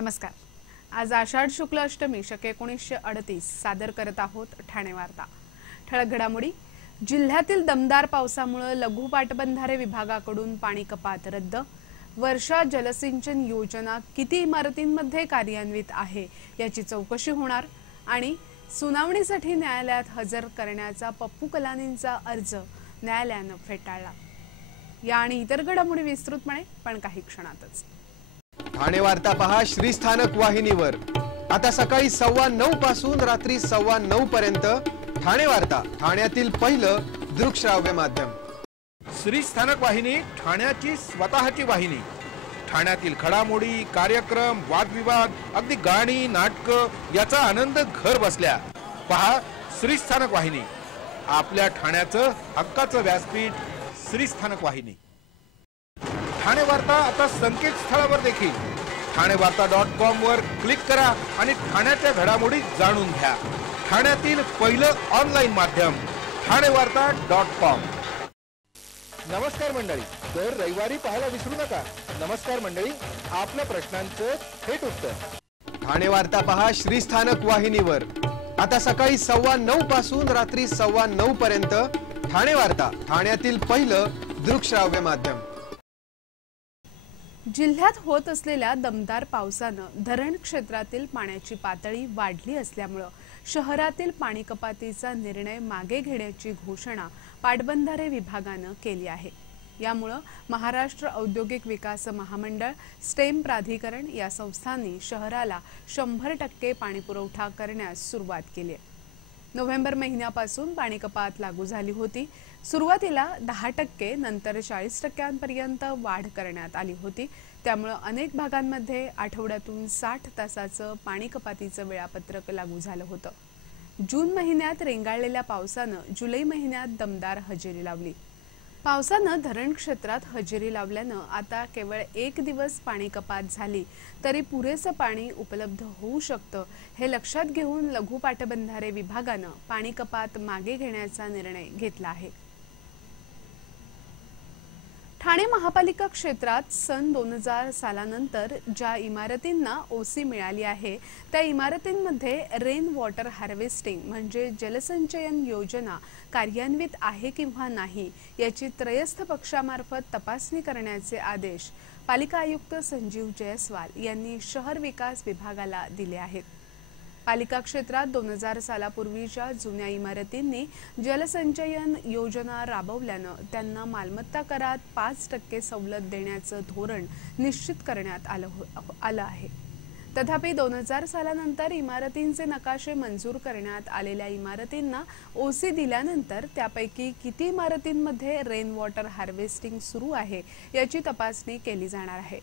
नमस्कार। आज आषाढ शुक्ल अष्टमी शके 1938 सादर करत आहोत ठाणे वार्ता। ठळक घडामोडी। जिल्ह्यातील दमदार पावसामुळे लघु पाटबंधारे विभागाकडून पाणी कपात रद्द। वर्षा जलसिंचन योजना किती इमारतींमध्ये कार्यान्वित आहे याची चौकशी होणार आणि सुनावणीसाठी न्यायालयात हजर करण्याचा पप्पू कलानींचा अर्ज न्यायालयाने फेटाळला। या आणि इतर घडामोडी विस्तृतपणे पण काही क्षणातच। ठाणे वार्ता पहा श्रीस्थानक वाहिनीवर। आता सकाळी 9:15 पासून रात्री 9:15 पर्यंत ठाणे वार्ता, ठाण्यातील पहिलं दृकश्राव्य माध्यम। श्रीस्थानक वाहिनी ठाण्याची स्वतःची वाहिनी। ठाण्यातील घडामोडी, कार्यक्रम, वादविवाद, अगदी गाणी, नाटक याचा आनंद घर बसल्या पहा श्रीस्थानक वाहिनी। आपल्या ठाण्याचं हक्काचं व्यासपीठ श्रीस्थानक वाहिनी। ठाणे वार्ता आता संकेतस्थळावर देखील ठाणेवार्ता.com वर क्लिक करा आणि ठाण्याच्या घडामोडी जाणून घ्या। ठाण्यातील पहिलं ऑनलाईन माध्यम ठाणेवार्ता.com। नमस्कार मंडळी, दर रविवारी पाहायला विसरू नका। नमस्कार मंडळी, आपल्या प्रश्नांचं थेट उत्तर। ठाणे वार्ता पहा श्रीस्थानक वाहिनीवर। आता सकाळी 9:15 पासून रात्री 9:15 पर्यंत ठाणे वार्ता, ठाण्यातील पहिलं दृकश्राव्य माध्यम। जिल्ह्यात होत असलेल्या दमदार पावसानं धरण क्षेत्रातील पाण्याची पातळी वाढली असल्यामुळे शहरातील पाणी कपातीचा निर्णय मागे घेण्याची घोषणा पाटबंधारे विभागानं केली आहे। यामुळे महाराष्ट्र औद्योगिक विकास महामंडळ, स्टेम प्राधिकरण या संस्थांनी शहराला 100% पाणीपुरवठा करण्यास सुरुवात केली आहे। नोव्हेंबर महिन्यापासून पाणी कपात लागू झाली होती। सुरुवातीला 10%, नंतर 40% वाढ करण्यात आली होती। त्यामुळे अनेक भागांमध्ये आठवड्यातून 60 तासाचं पाणी कपातीचं वेळापत्रक लागू झालं होतं। जून महिन्यात रेंगाळलेल्या पावसानं जुलै महिन्यात दमदार हजेरी लावली। पावसानं धरण क्षेत्रात हजेरी लावल्यानं आता केवळ 1 दिवस पाणी कपात झाली तरी पुरेसं पाणी उपलब्ध होऊ शकतं, हे लक्षात घेऊन लघु पाटबंधारे विभागानं पाणी कपात मागे घेण्याचा निर्णय घेतला आहे। ठाणे महापालिका क्षेत्रात सन 2000 सालानंतर ज्या इमारतींना ओसी मिळाली आहे त्या इमारतींमध्ये रेन वॉटर हार्वेस्टिंग म्हणजे जलसंचयन योजना कार्यान्वित आहे किंवा नाही याची त्रयस्थ पक्षामार्फत तपासणी करण्याचे आदेश पालिका आयुक्त संजीव जयस्वाल यांनी शहर विकास विभागाला दिले आहेत। पालिका क्षेत्रात 2000 सालापूर्वीच्या जुन्या इमारतींनी जलसंचयन योजना राबवल्यानं त्यांना मालमत्ता करात 5% सवलत देण्याचं धोरण निश्चित करण्यात आलं आहे। तथापि 2000 सालानंतर इमारतींचे नकाशे मंजूर करण्यात आलेल्या इमारतींना ओसी दिल्यानंतर त्यापैकी किती इमारतींमध्ये रेन वॉटर हार्वेस्टिंग सुरू आहे याची तपासणी केली जाणार आहे।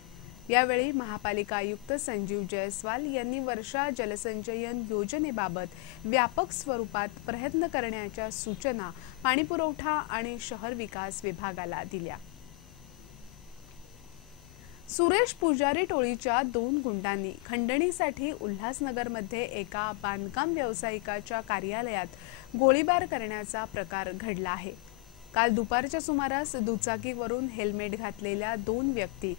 यावेळी महापालिका आयुक्त संजीव जयस्वाल यांनी वर्षा जलसंचयन योजनेबाबत व्यापक स्वरूपात प्रयत्न करण्याच्या सूचना पाणीपुरवठा आणि शहर विकास विभागाला दिल्या। सुरेश पुजारी टोळीच्या 2 गुंडांनी खंडणीसाठी उल्हासनगरमध्ये एका बांधकाम व्यावसायिकाच्या कार्यालयात गोळीबार करण्याचा प्रकार घडला आहे। काल दुपारच्या सुमारास दुचाकीवरून हेल्मेट घातलेल्या 2 व्यक्ती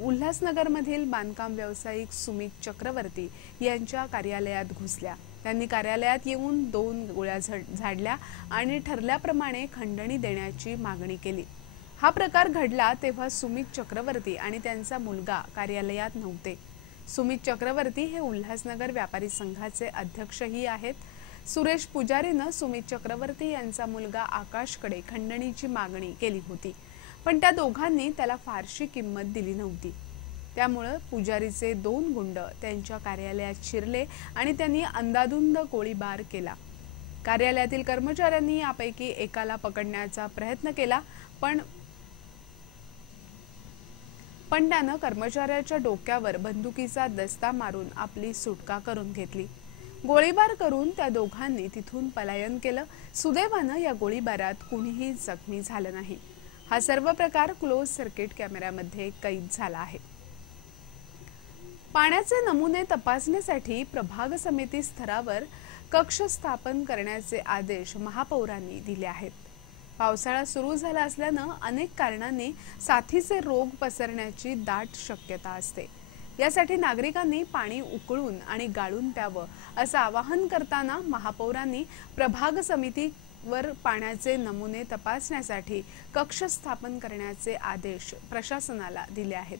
उल्हासनगरमधील बांधकाम व्यावसायिक सुमित चक्रवर्ती यांच्या कार्यालयात घुसल्या। त्यांनी कार्यालयात येऊन 2 गोळ्या झाडल्या आणि ठरल्याप्रमाणे खंडणी देण्याची मागणी केली। हा प्रकार घडला तेव्हा सुमित चक्रवर्ती आणि त्यांचा मुलगा कार्यालयात नव्हते। सुमित चक्रवर्ती हे उल्हासनगर व्यापारी संघाचे अध्यक्षही आहेत। सुरेश पुजारीनं सुमित चक्रवर्ती यांचा मुलगा आकाशकडे खंडणीची मागणी केली होती, पण त्या दोघांनी त्याला फारशी किंमत दिली नव्हती। त्यामुळे पुजारीचे 2 गुंड त्यांच्या कार्यालयात शिरले आणि त्यांनी अंदाधुंद गोळीबार केला। कार्यालयातील कर्मचाऱ्यांनी यापैकी एकाला पकडण्याचा प्रयत्न केला, पण त्यानं कर्मचाऱ्याच्या डोक्यावर बंदुकीचा दस्ता मारून आपली सुटका करून घेतली। गोळीबार करून त्या दोघांनी तिथून पलायन केलं। सुदैवानं या गोळीबारात कुणीही जखमी झालं नाही। हा सर्व प्रकार क्लोज सर्किट कॅमेऱ्यामध्ये कैद झाला आहे। पाण्याचे नमुने तपासणीसाठी प्रभाग समिती स्तरावर कक्ष स्थापन करण्याचे आदेश महापौरांनी दिले आहेत। पावसाळा सुरू झाला असल्यानं अनेक कारणांनी साथीचे रोग पसरण्याची दाट शक्यता असते। यासाठी नागरिकांनी पाणी उकळून आणि गाळून प्यावं असं आवाहन करताना महापौरांनी प्रभाग समितीवर पाण्याचे नमुने तपासण्यासाठी कक्ष स्थापन करण्याचे आदेश प्रशासनाला दिले आहेत।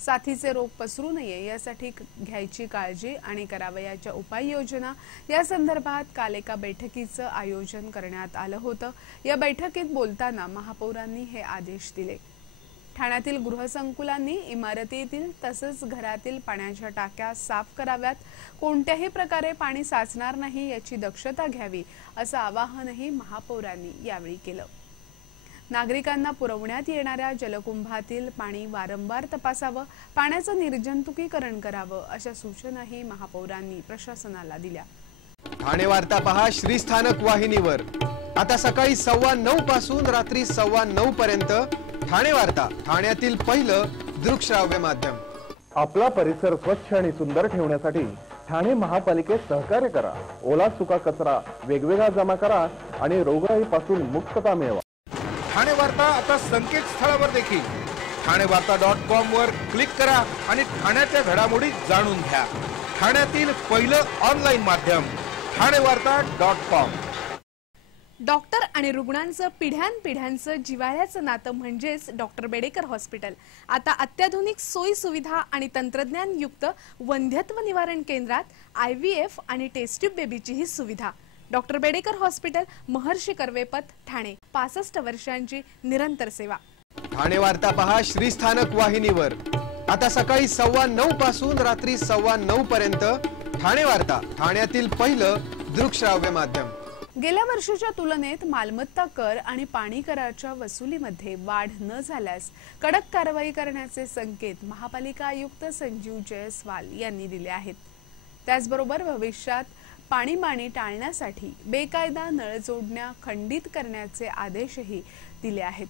साथीचे रोग पसरू नये यासाठी घ्यायची काळजी आणि करावयाच्या उपाययोजना या संदर्भात काल एका बैठकीचं आयोजन करण्यात आलं होतं। या बैठकीत बोलताना महापौरांनी हे आदेश दिले। ठाण्यातील गृहसंकुलांनी इमारतीतील तसंच घरातील पाण्याच्या टाक्या साफ कराव्यात, कोणत्याही प्रकारे पाणी साचणार नाही याची दक्षता घ्यावी असं आवाहनही महापौरांनी यावेळी केलं। नागरिकांना पुरवण्यात येणाऱ्या जलकुंभातील पाणी वारंवार तपासावं, पाण्याचं निर्जंतुकीकरण करावं अशा सूचनाही महापौरांनी प्रशासनाला दिल्या। ठाणे वार्ता पहा श्रीस्थानक वाहिनीवर आता सकाळी 9:15 पासून रात्री 9:15 पर्यंत ठाणे वार्ता, ठाण्यातील पहिलं दृकश्राव्य माध्यम। आपला परिसर स्वच्छ आणि सुंदर ठेवण्यासाठी ठाणे महापालिकेत सहकार्य करा। ओला सुका कचरा वेगवेगळा जमा करा आणि रोगराईपासून मुक्तता मिळवा। ठाणे वार्ता आता संकेतस्थळावर देखील ठाणेवार्ता.com वर क्लिक करा आणि ठाण्याच्या घडामोडी जाणून घ्या। ठाण्यातील पहिलं ऑनलाईन माध्यम ठाणेवार्ता.com। डॉक्टर आणि रुग्णांचं पिढ्यानपिढ्यांचं जिव्हाळ्याचं नातं म्हणजेच डॉक्टर बेडेकर हॉस्पिटल आता अत्याधुनिक सोयी सुविधा आणि तंत्रज्ञान युक्त वंध्यत्व निवारण केंद्रात IVF आणि टेस्ट ट्यूब बेबीची ही सुविधा। डॉक्टर बेडेकर हॉस्पिटल, महर्षी कर्वेपथ, ठाणे। 65 वर्षांची निरंतर सेवा। ठाणे वार्ता पहा श्रीस्थानक वाहिनीवर आता सकाळी 9:15 पासून रात्री 9:15 पर्यंत ठाणे वार्ता, ठाण्यातील पहिलं दृकश्राव्य माध्यम। गेल्या वर्षीच्या तुलनेत मालमत्ता कर आणि पाणी कराच्या वसुलीमध्ये वाढ न झाल्यास कडक कारवाई करण्याचे संकेत महापालिका आयुक्त संजीव जयस्वाल यांनी दिले आहेत। त्याचबरोबर भविष्यात पाणीबाणी टाळण्यासाठी बेकायदा नळ जोडण्या खंडित करण्याचे आदेशही दिले आहेत।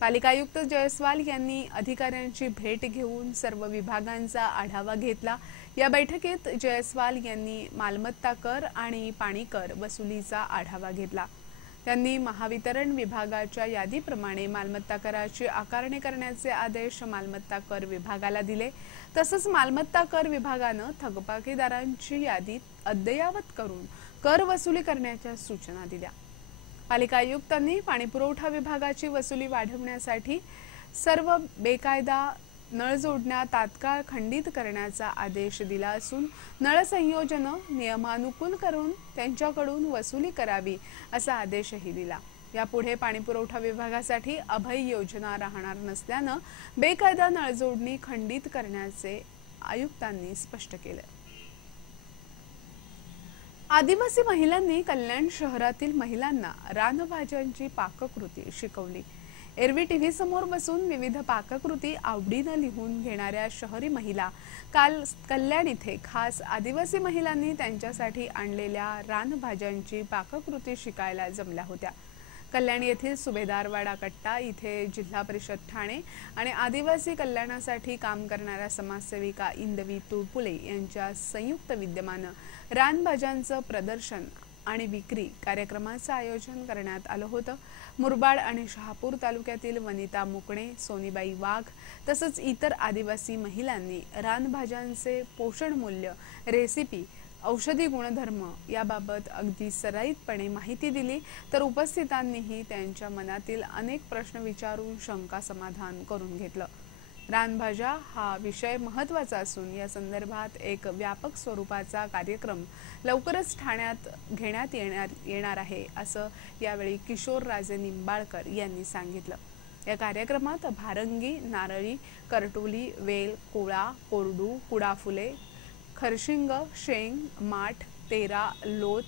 पालिका आयुक्त जयस्वाल यांनी अधिकाऱ्यांची भेट घेऊन सर्व विभागांचा आढावा घेतला। या बैठकीत जयस्वाल यांनी मालमत्ता कर आणि पाणी कर वसुलीचा आढावा घेतला। त्यांनी महावितरण विभागाच्या यादीप्रमाणे मालमत्ता कराची आकारणी करण्याचे आदेश मालमत्ता कर विभागाला दिले। तसंच मालमत्ता कर विभागानं थकबाकीदारांची यादी अद्ययावत करून कर वसुली करण्याच्या सूचना दिल्या। पालिका आयुक्तांनी पाणीपुरवठा विभागाची वसुली वाढवण्यासाठी सर्व बेकायदा नळ जोडण्या तात्काळ खंडित करण्याचा आदेश दिला असून नळ संयोजन नियमानुकूल करून त्यांच्याकडून वसुली करावी असा आदेशही दिला। यापुढे पाणीपुरवठा विभागासाठी अभय योजना राहणार नसल्यानं बेकायदा नळ जोडणी खंडित करण्याचे आयुक्तांनी स्पष्ट केले। आदिवासी महिलांनी कल्याण शहरातील महिलांना रानभाज्यांची पाककृती शिकवली। एरवी टीव्ही समोर बसून विविध पाककृती आवडीने लिहून घेणाऱ्या शहरी महिला काल कल्याण इथे खास आदिवासी महिलांनी त्यांच्यासाठी आणलेल्या रानभाज्यांची पाककृती शिकायला जमल्या होत्या। कल्याण येथील सुभेदारवाडा कट्टा इथे जिल्हा परिषद ठाणे आणि आदिवासी कल्याणासाठी काम करणाऱ्या समाजसेविका इंदवी तुळपुले यांच्या संयुक्त विद्यमानं रानभाज्यांचं प्रदर्शन आणि विक्री कार्यक्रमाचं आयोजन करण्यात आलं होतं। मुरबाड आणि शहापूर तालुक्यातील वनिता मुकणे, सोनीबाई वाघ तसंच इतर आदिवासी महिलांनी रानभाज्यांचे पोषण मूल्य, रेसिपी, औषधी गुणधर्म याबाबत अगदी सराईतपणे माहिती दिली। तर उपस्थितांनीही त्यांच्या मनातील अनेक प्रश्न विचारून शंका समाधान करून घेतलं। रानभाज्या हा विषय महत्त्वाचा असून या संदर्भात एक व्यापक स्वरूपाचा कार्यक्रम लवकरच ठाण्यात घेण्यात येणार आहे असं यावेळी किशोर राजे निंबाळकर यांनी सांगितलं। या कार्यक्रमात भारंगी, नारळी, करटोली, वेल, कोळा, कोरडू, कुडाफुले, खरशिंग, शेंग, माठ, तेरा, लोत,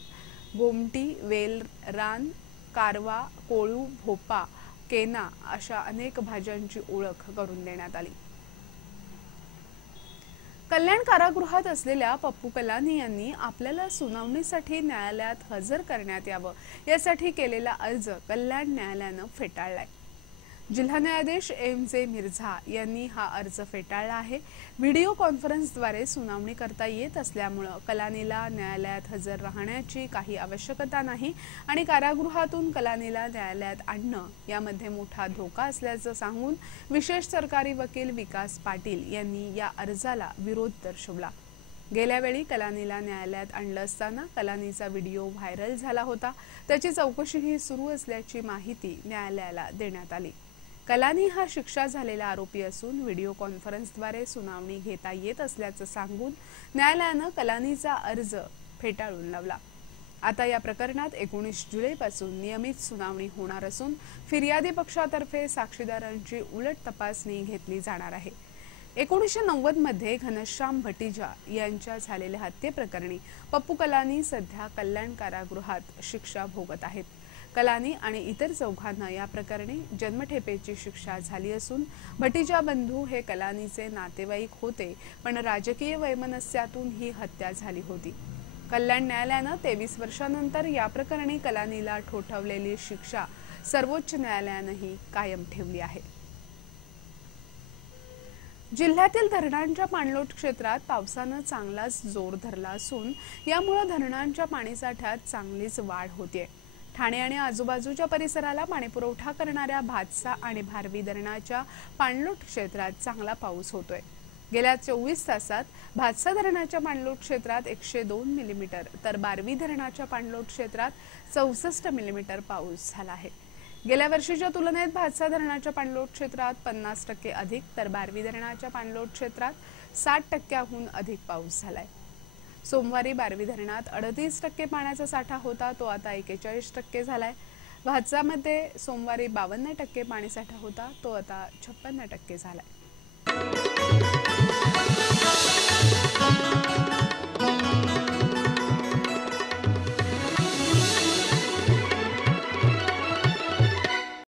गोमटी, वेल, रान, कारवा, कोळू, भोपा, केना अशा अनेक भाज्यांची ओळख करून देण्यात आली। कल्याण कारागृहात असलेल्या पप्पू कलानी यांनी आपल्याला सुनावणीसाठी न्यायालयात हजर करण्यात यावं यासाठी केलेला अर्ज कल्याण न्यायालयानं फेटाळलाय। जिल्हा न्यायाधीश MJ मिर्झा यांनी हा अर्ज फेटाळला आहे। व्हिडिओ कॉन्फरन्सद्वारे सुनावणी करता येत असल्यामुळे कलानीला न्यायालयात हजर राहण्याची काही आवश्यकता नाही आणि कारागृहातून कलानीला न्यायालयात आणणं यामध्ये मोठा धोका असल्याचं सांगून विशेष सरकारी वकील विकास पाटील यांनी या अर्जाला विरोध दर्शवला। गेल्या वेळी कलानीला न्यायालयात आणलं असताना कलानीचा व्हिडिओ व्हायरल झाला होता। त्याची चौकशीही सुरू असल्याची माहिती न्यायालयाला देण्यात आली। कलानी हा शिक्षा झालेला आरोपी असून व्हिडिओ कॉन्फरन्सद्वारे सुनावणी घेता येत असल्याचं सांगून न्यायालयानं कलानीचा अर्ज फेटाळून लावला। आता या प्रकरणात 19 जुलैपासून नियमित सुनावणी होणार असून फिर्यादी पक्षातर्फे साक्षीदारांची उलट तपासणी घेतली जाणार आहे। 1990 मध्ये घनश्याम भटीजा यांच्या झालेल्या हत्येप्रकरणी पप्पू कलानी सध्या कल्याण कारागृहात शिक्षा भोगत आहेत। कलानी आणि इतर चौघांना या प्रकरणी जन्मठेपेची शिक्षा झाली असून भटीजा बंधू हे कलानीचे नातेवाईक होते, पण राजकीय वैमनस्यातून ही हत्या झाली होती। कल्याण न्यायालयानं 23 वर्षांनंतर या प्रकरणी कलानीला ठोठावलेली शिक्षा सर्वोच्च न्यायालयानंही कायम ठेवली आहे। जिल्ह्यातील धरणांच्या पाणलोट क्षेत्रात पावसानं चांगलाच जोर धरला असून यामुळे धरणांच्या पाणीसाठ्यात चांगलीच वाढ होते। ठाणे आणि आजूबाजूच्या परिसराला पाणीपुरवठा करणाऱ्या भातसा आणि भारवी धरणाच्या पाणलोट क्षेत्रात चांगला पाऊस होतोय। गेल्या 24 तासात भातसा धरणाच्या पाणलोट क्षेत्रात 102 मिलीमीटर तर बारवी धरणाच्या पाणलोट क्षेत्रात 64 मिलीमीटर पाऊस झाला आहे। गेल्या वर्षीच्या तुलनेत भातसा धरणाच्या पाणलोट क्षेत्रात 50% अधिक तर बारवी धरणाच्या पाणलोट क्षेत्रात 60%हून अधिक पाऊस झालाय। सोमवारी बारवी धरणात 38% पाण्याचा साठा होता, तो आता 41% झालाय। भातसामध्ये सोमवारी 52% पाणीसाठा होता, तो आता 56% झालाय।